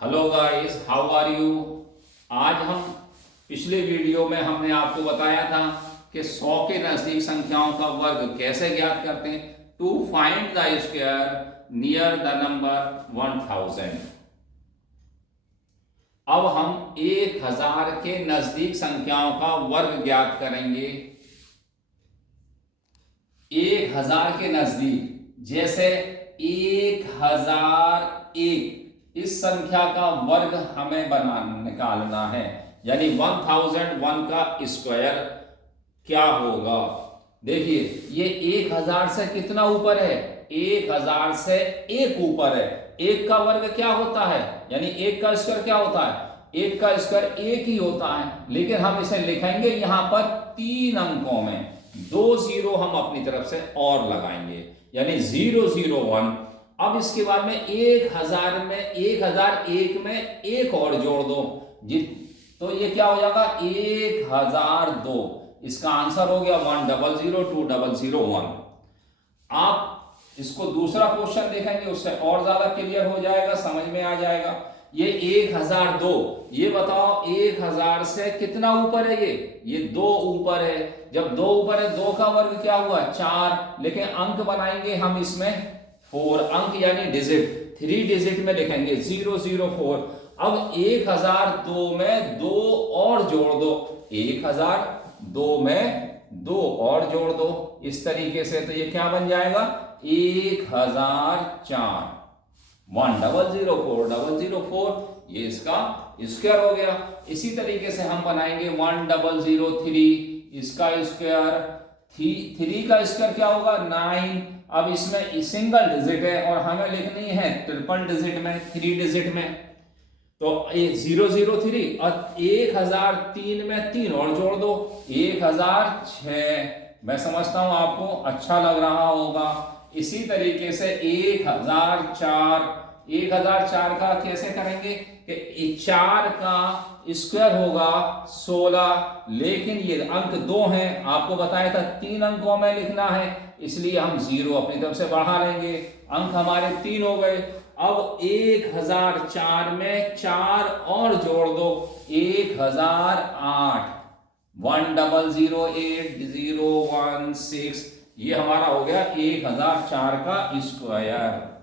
Hello guys, how are you. आज हम पिछले वीडियो में हमने आपको बताया था कि 100 के नजदीक संख्याओं का वर्ग कैसे ज्ञात करते हैं। To find the square near the number 1000। अब हम 1000 के नजदीक संख्याओं का वर्ग ज्ञात करेंगे। 1000 के नजदीक जैसे 1001, इस संख्या का वर्ग हमें निकालना है, यानी 1001 का स्क्वायर क्या होगा। देखिए ये 1000 से कितना ऊपर है, 1000 से एक ऊपर है। एक का वर्ग क्या होता है, यानी एक का स्क्वायर क्या होता है, एक का स्क्वायर एक ही होता है, लेकिन हम इसे लिखेंगे यहां पर 3 अंकों में। 2 जीरो हम अपनी तरफ से और लगाएंगे, यानी 001। अब इसके बाद में 1000 में 1001 में एक और जोड़ दो तो ये क्या हो जाएगा 1002। इसका आंसर हो गया 100201। आप इसको दूसरा क्वेश्चन देखेंगे, उससे और ज्यादा क्लियर हो जाएगा, समझ में आ जाएगा। ये 1002, ये बताओ 1000 से कितना ऊपर है, ये 2 ऊपर है। जब 2 ऊपर है, 2 का वर्ग क्या हुआ 4, लेकिन अंक बनाएंगे हम इसमें 4 अंक, यानी डिजिट 3 डिजिट में लिखेंगे 004। अब 1002 में 2 और जोड़ दो, 1002 में 2 और जोड़ दो इस तरीके से, तो ये क्या बन जाएगा 1004। 1004 ये इसका स्क्वायर हो गया। इसी तरीके से हम बनाएंगे 1003, इसका स्क्वायर 3 का स्क्वायर क्या होगा 9। अब इसमें सिंगल डिजिट है और हमें लिखनी है ट्रिपल डिजिट में, 3 डिजिट में, तो 003 और 1003 में 3 और जोड़ दो 1006। मैं समझता हूं आपको अच्छा लग रहा होगा। इसी तरीके से 1004 का कैसे करेंगे कि 4 का स्क्वायर होगा 16, लेकिन ये अंक 2 हैं, आपको बताया था 3 अंकों में लिखना है, इसलिए हम 0 अपनी तरफ से बढ़ा लेंगे, अंक हमारे 3 हो गए। अब 1004 में 4 और जोड़ दो 1008, 1008,016, ये हमारा हो गया 1004 का स्क्वायर।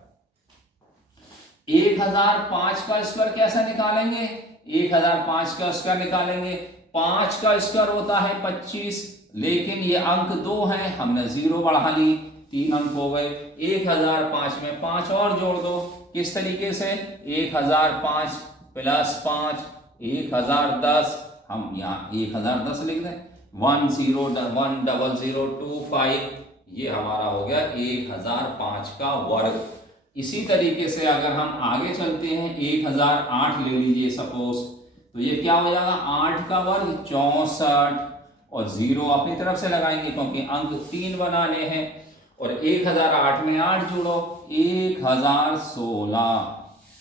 1005 का स्क्वायर कैसे निकालेंगे, 1005 का स्क्वायर निकालेंगे, 5 का स्क्वायर होता है 25, लेकिन ये अंक 2 हैं, हमने 0 बढ़ा ली, 3 अंक हो गए। 1005 में 5 और जोड़ दो, किस तरीके से 1005 प्लस 5 1010, हम यहाँ 1010 लिख दें, 101025, ये हमारा हो गया 1005 का वर्ग। इसी तरीके से अगर हम आगे चलते हैं 1008 ले लीजिए सपोज, तो ये क्या हो जाएगा 8 का वर्ग 64, और 0 अपनी तरफ से लगाएंगे क्योंकि अंक 3 बनाने हैं, और 1008 में 8 जोड़ो 1016।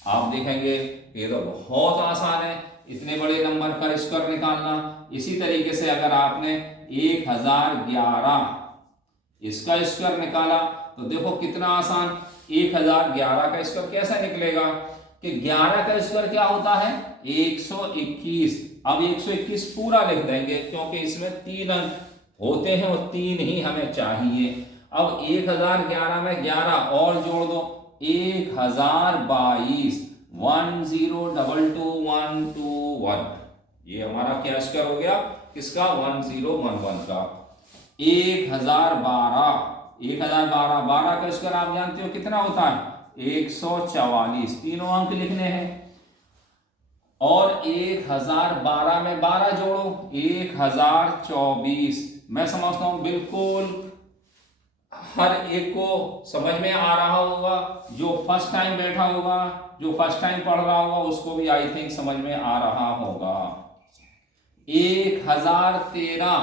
आप देखेंगे ये तो बहुत आसान है इतने बड़े नंबर का स्क्वायर निकालना। इसी तरीके से अगर आपने 1011 इसका स्क्वायर निकाला तो देखो कितना आसान, 1011 का स्क्वायर कैसे निकलेगा कि 11 का स्क्वायर क्या होता है 121। अब 121 पूरा लिख देंगे क्योंकि इसमें 3 अंक होते हैं और 3 ही हमें चाहिए। अब 1011 में 11 और जोड़ दो 1022, 10222121, ये हमारा क्या स्क्वायर हो गया किसका 1011 का। 1012 का स्क्वायर आप जानते हो कितना होता है 144, तीनों अंक लिखने हैं, और 1012 में 12 जोड़ो 1024। मैं समझता हूं बिल्कुल हर एक को समझ में आ रहा होगा, जो फर्स्ट टाइम बैठा होगा, जो फर्स्ट टाइम पढ़ रहा होगा उसको भी आई थिंक समझ में आ रहा होगा। 1013,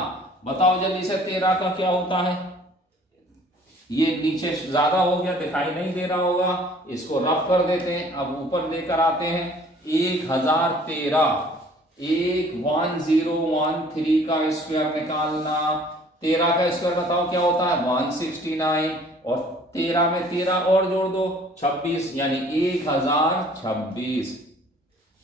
बताओ जल्दी से 13 का क्या होता है, ये नीचे ज्यादा हो गया दिखाई नहीं दे रहा होगा, इसको रफ कर देते हैं, अब ऊपर लेकर आते हैं 1013, 1013 का स्क्वायर निकालना, 13 का स्क्वायर बताओ क्या होता है 169, और 13 में 13 और जोड़ दो 26, यानी 1026।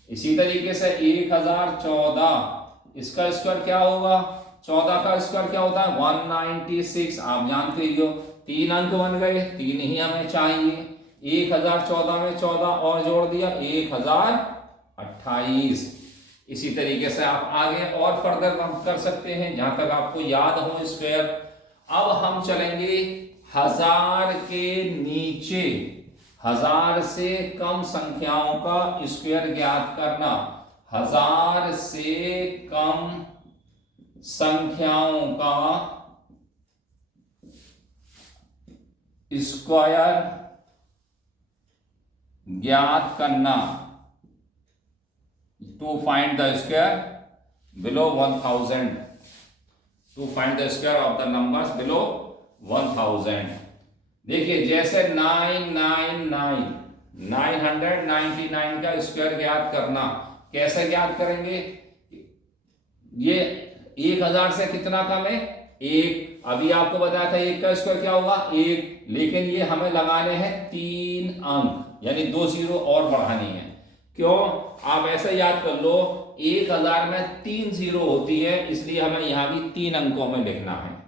इसी तरीके से 1014 इसका स्क्वायर क्या होगा, 14 का स्क्वायर क्या होता है 196, आप जानते ही हो। 3 अंक बन गए, 3 ही हमें चाहिए। 1014 में 14 और जोड़ दिया 1028। इसी तरीके से आप आगे और फर्दर कर सकते हैं जहां तक आपको याद हो स्क्वायर। अब हम चलेंगे 1000 के नीचे, 1000 से कम संख्याओं का स्क्वायर ज्ञात करना। 1000 से कम संख्याओं का स्क्वायर ज्ञात करना। To find the square below 1000, to find the square of the numbers below 1000। देखिए जैसे 999 का स्क्वायर ज्ञात करना, कैसे ज्ञात करेंगे, ये 1000 से कितना कम है 1। अभी आपको बताया था 1 का स्क्वायर क्या होगा 1, लेकिन ये हमें लगाने हैं 3 अंक, यानी 2 जीरो और बढ़ानी है। क्यों, आप ऐसे याद कर लो 1000 में 3 जीरो होती है, इसलिए हमें यहां भी 3 अंकों में लिखना है।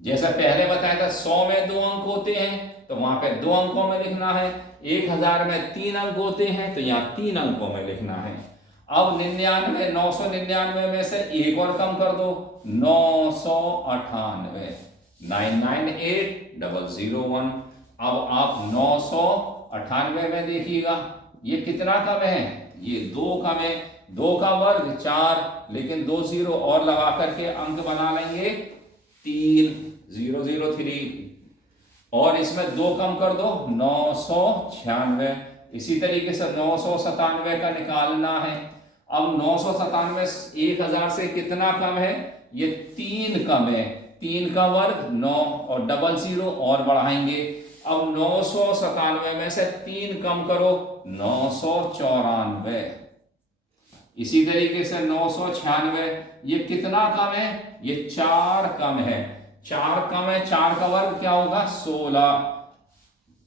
जैसा पहले बताया था 100 में 2 अंक होते हैं, तो वहां पे 2 अंकों में लिखना है। 1000 में 3 अंक होते हैं, तो यहाँ 3 अंकों में लिखना है। अब 99 999 में से एक और कम कर दो 998, 998001। अब आप 998 में देखिएगा ये कितना कम है, ये 2 कम है। 2 का वर्ग 4, लेकिन 2 जीरो और लगा करके अंक बना लेंगे 3003, और इसमें 2 कम कर दो 996। इसी तरीके से 997 का निकालना है। अब 997 1000 से कितना कम है, ये 3 कम है। 3 का वर्ग 9 और डबल जीरो और बढ़ाएंगे। अब 997 में से 3 कम करो 994। इसी तरीके से 996 ये कितना कम है, ये 4 कम है। 4 कम है, 4 का वर्ग क्या होगा 16।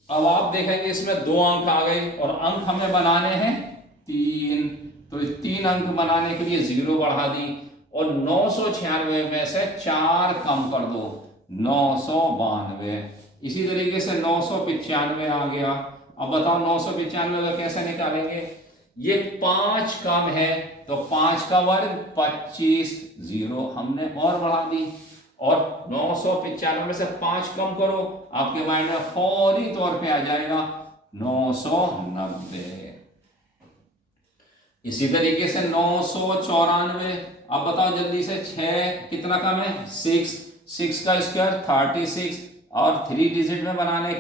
अब आप देखेंगे इसमें 2 अंक आ गए और अंक हमें बनाने हैं 3, तो 3 अंक बनाने के लिए जीरो बढ़ा दी और 996 में से 4 कम कर दो 992। इसी तरीके से 995 आ गया। अब बताओ 995 का कैसे निकालेंगे, ये 5 कम है, तो 5 का वर्ग 25, जीरो हमने और बढ़ा दी, और 995 में से 5 कम करो, आपके माइंड में फौरी तौर पे आ जाएगा 990। इसी तरीके से 994। अब बताओ जल्दी से 6 कितना कम है 6 का स्क्वायर 36, और 3 डिजिट में बनाने